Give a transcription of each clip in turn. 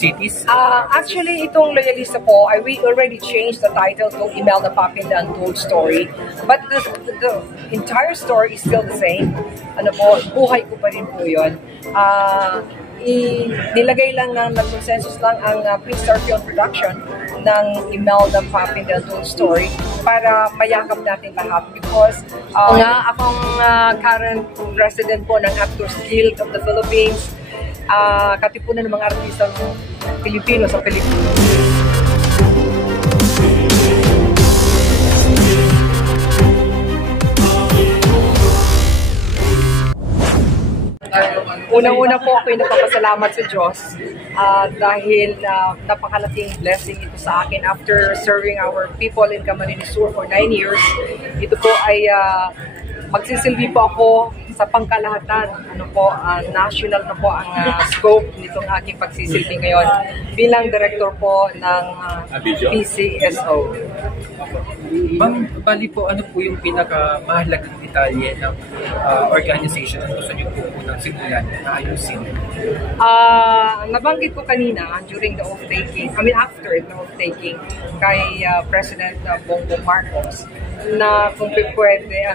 cities? Actually, itong Loyalista po, we already changed the title to Imelda Papinda Untold Story. But the entire story is still the same. Ano po, buhay ko pa rin po yun. Nilagay lang ng nag-consensus lang ang Prince Star Film Production ng Imelda Papinda Untold Story para mayakap natin lahat because akong current president po ng Actors Guild of the Philippines, katipunan ng mga artistang Pilipino sa Pilipinas. Unang-una po ako yung napapasalamat sa Diyos dahil napakalaking blessing ito sa akin after serving our people in Camarines Sur for 9 years. Ito po ay magsisilbi po ako sa pangkalahatan. National na po ang scope nitong aking pagsisilbi ngayon bilang director po ng PCSO. Ma'am, bali po, ano po yung pinakamahalagang detalye ng organization na gusto niyo po unang simulan na ayusin? Nabanggit ko kanina during the oath-taking, after the oath-taking kay President Bongbong Marcos na kung pwede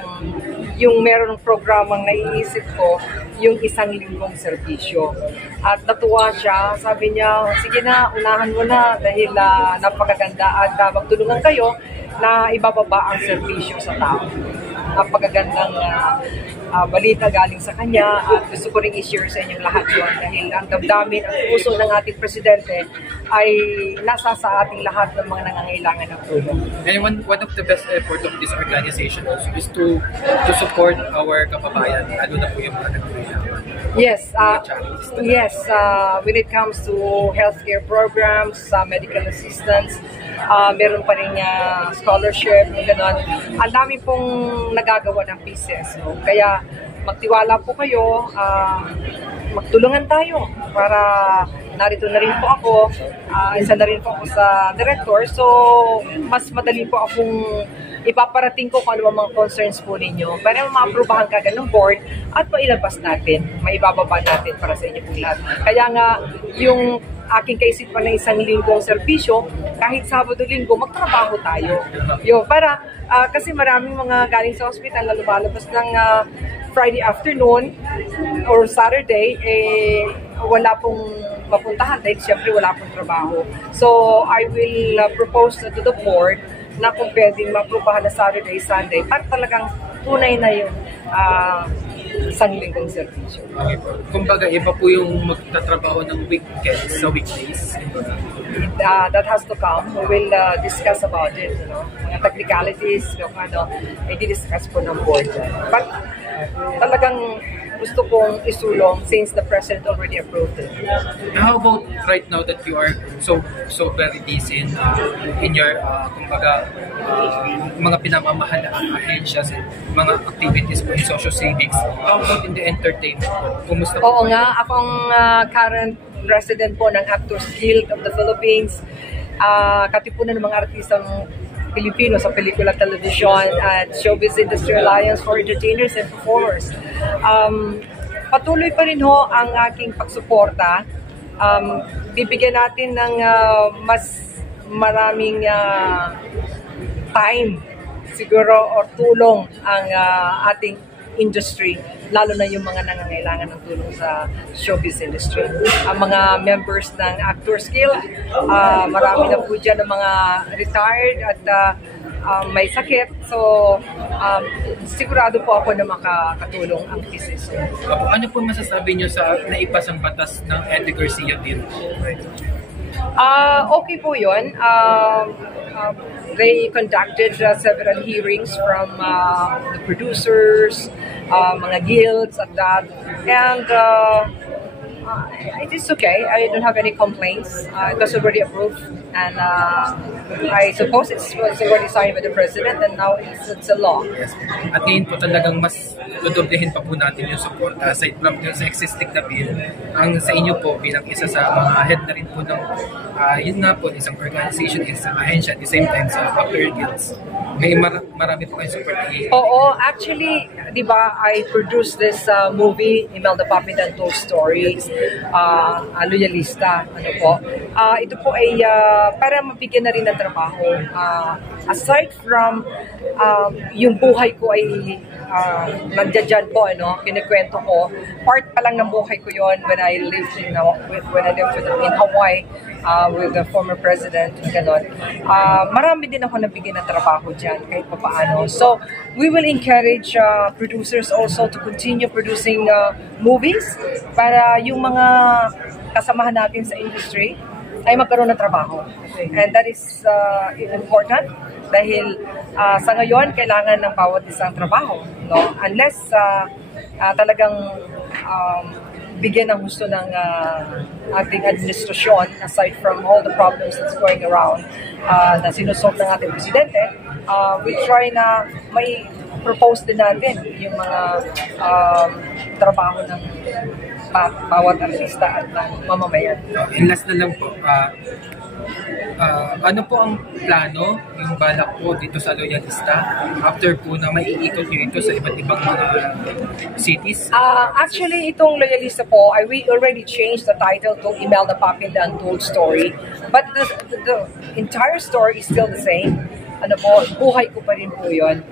yung meron ng programang naiisip ko, yung 1 linggong serbisyo. At natuwa siya, sabi niya, sige na, unahan mo na dahil napakaganda at magtulungan kayo na ibababa ang serbisyo sa tao. Napakagandang balita galing sa kanya at gusto ko rin i-share sa inyong lahat yun dahil ang damdamin at puso ng ating presidente ay nasa sa ating lahat ng mga nangangailangan ng tulong. And one of the best effort of this organization also is to support our kababayan, lalo na po yung mga nangangailangan. Yes, when it comes to healthcare programs, medical assistance, meron pa rin scholarship, gano'n. Ang dami pong nagagawa ng PCSO. Kaya magtiwala po kayo, magtulungan tayo para narito na rin po ako, isa na rin po ako sa director. So, mas madali po akong ipaparating ko kung ano mga concerns po ninyo para ma-aprobahan kagad ng board at mailabas natin, maibababa natin para sa inyo po lahat. Kaya nga, yung aking kaisipan ng 1 linggong serbisyo, kahit Sabado-Linggo, magtrabaho tayo. Para, kasi maraming mga galing sa hospital na lumalabas ng Friday afternoon or Saturday, wala pong mapuntahan dahil siyempre wala pong trabaho. So, I will propose to the board na kung pwedeng ma-aprobahan na Saturday, Sunday, para talagang tunay na yung 1 linggong serbisyo. Okay po. Kumbaga, iba po yung magtatrabaho ng weekends sa weekdays. That has to come. We will discuss about it. Mga technicalities, i-discuss po ng board. But talagang gusto kong isulong since the President already approved it. How about right now that you are so very busy in your mga pinamamahal na ahensyas and mga activities po in social savings? How about in the entertainment? Kumusta po? Oo nga, akong current president po ng Actors Guild of the Philippines, katipunan ng mga artistang Pilipino sa pelikula, television at Showbiz Industry Alliance for Entertainers and Performers. Patuloy pa rin ho ang aking pagsuporta. Bibigyan natin ng mas maraming time siguro or tulong ang ating industry, lalo na yung mga nangangailangan ng tulong sa showbiz industry. Ang mga members ng Actors Guild, marami na po dyan ng mga retired at may sakit. So, sigurado po ako na makakatulong ang PCSO. Ano po masasabi nyo sa naipasang batas ng Eddie Garcia Bill? Okay po yun. They conducted several hearings from the producers, mga guilds at that. And it is okay. I don't have any complaints. It was already approved. And I suppose it was already signed by the President and now it's a law. Yes. At ngayon po talagang mas dudoblehin pa po natin yung support aside from sa existing na bill. Ang sa inyo po bilang isa sa mga head na rin po ng yun nga po, isang organization, isang ahensya at the same time sa actor guilds. May marami po kayong support. Oo, actually, di ba, I produced this movie, Imelda Papinda Untold Story. loyalista. Ano po? Ito po ay para mabigyan na rin ng trabaho. Aside from yung buhay ko ay nandiyan po, kinikwento ko. Part pa lang ng buhay ko yon when I lived in Hawaii with the former president. Ganon. Marami din ako nabigyan ng trabaho dyan kahit pa paano. So, we will encourage producers also to continue producing movies para yung mga kasamahan natin sa industry ay magkaroon ng trabaho. And that is important dahil sa ngayon, kailangan ng bawat isang trabaho. No? Unless talagang bigyan ng gusto ng ating administrasyon, aside from all the problems that's going around na sinusolve ng ating presidente, we try na may propose din natin yung mga trabaho ng bawat artista at ng mamamayan. And last na lang po, ano po ang plano, yung balak po dito sa Loyalista after po na maiikot nyo ito sa iba't ibang mga cities? Actually, itong Loyalista po, we already changed the title to Imelda Papin, The Untold Story. But the entire story is still the same. Ano po, buhay ko pa rin po yun.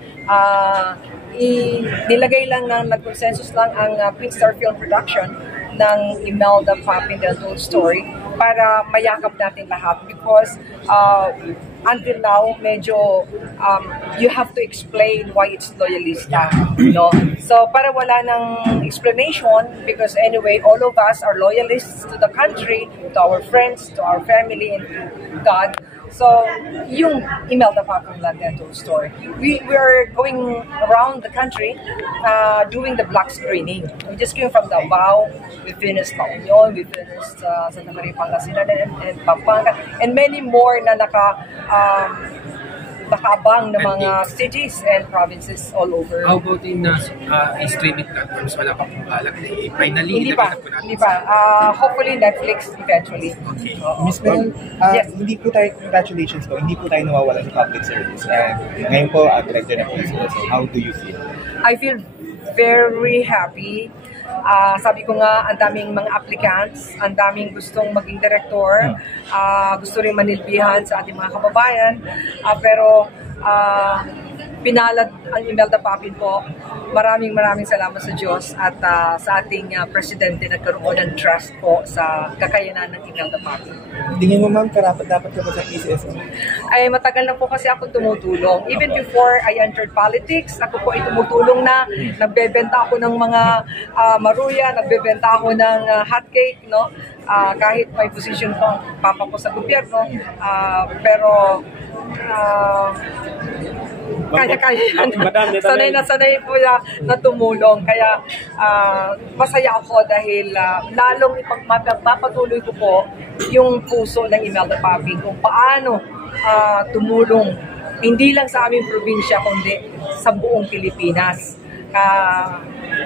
Nilagay lang nag-consensus lang ang Queen Star Film Production ng Imelda Papin, The Untold Story para mayakap natin lahat because until now, medyo you have to explain why it's Loyalista. No? So, para wala ng explanation because anyway, all of us are loyalists to the country, to our friends, to our family, and to God. So, yung Imelda Papin Untold Story. We are going around the country doing the block screening. We just came from Davao, we finished La Union, we finished Santa Maria Pangasinan and Pampanga, and many more na nakaabang ng mga cities and provinces all over. How about in streaming platforms? Wala pa pong balak na finally? Hindi pa. Hopefully Netflix eventually. Okay. Miss Mel, yes. Hindi po tayo, congratulations po, hindi po tayo nawawala sa public service. And ngayon po, director na po sila. So how do you feel? I feel very happy. Sabi ko nga, ang daming mga applicants, ang daming gustong maging director, gusto rin manilbihan sa ating mga kababayan, pero pinalad ang Imelda Papin po. Maraming salamat sa Diyos at sa ating presidente nagkaroon ng trust po sa kakayanan ng Imelda Papin. Tingin mo ma'am, dapat ka ba sa PCSO? Ay matagal na po kasi ako tumutulong. Even before I entered politics, ako po ay tumutulong na. Nagbebenta ako ng mga maruya, nagbebenta ako ng hotcake, no? Kahit may position po ang papa ko sa gobyerno, pero kaya yan. Sanay po na tumulong. Kaya masaya ako dahil lalong mapatuloy ko po yung puso ng Imelda Papin kung paano tumulong hindi lang sa aming probinsya kundi sa buong Pilipinas.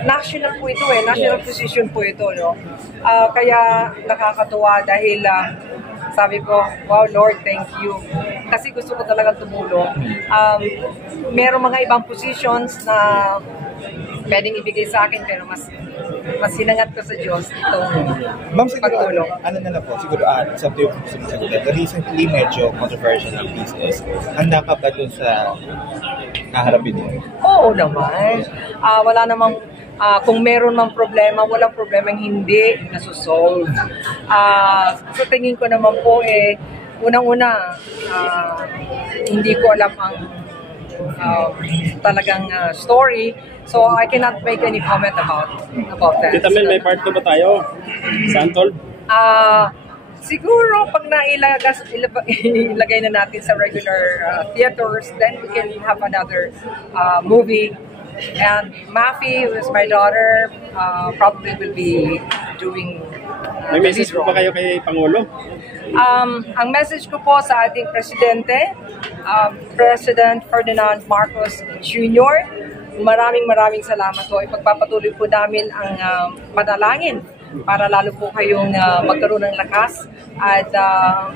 National po ito national position po ito, no? Kaya nakakatuwa dahil sabi ko, wow Lord, thank you. Kasi gusto ko talagang tumulong. Merong mga ibang positions na pwedeng ibigay sa akin pero mas sinangat ko sa Diyos itong ma'am, siguro, pagtulong. ano na lang po, siguro, sa tuyo po sumasagot. Recently, medyo controversial ang PCS. Handa ka ba dun sa kaharapin niyo? Oo naman. Wala namang kung meron mang problema, walang problema hindi nasusolve. Sa tingin ko naman po unang-una, hindi ko alam ang talagang story. So I cannot make any comment about that. Tita Mel, may part 2 ba tayo? Sa Untold? Siguro pag ilagay na natin sa regular theaters, then we can have another movie. And Mafi, who is my daughter, probably will be doing may message po ba kayo kay Pangulo? Ang message ko po sa ating presidente, President Ferdinand Marcos Jr., maraming salamat po. Ipagpapatuloy po namin ang panalangin para lalo po kayong magkaroon ng lakas at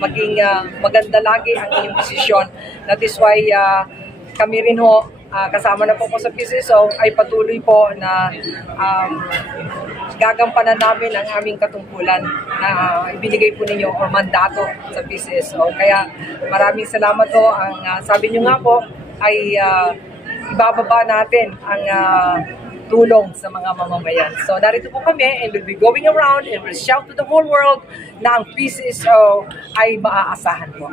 maging maganda lagi ang inyong posisyon. That is why kami rin ho, kasama na po ko sa PCSO, ay patuloy po na gagampanan namin ang aming katungkulan na ibinigay po ninyo or mandato sa PCSO. Kaya maraming salamat po. Ang sabi nyo nga po ay ibababa natin ang tulong sa mga mamamayan. So narito po kami and we'll be going around and we'll shout to the whole world na ang PCSO ay maaasahan po.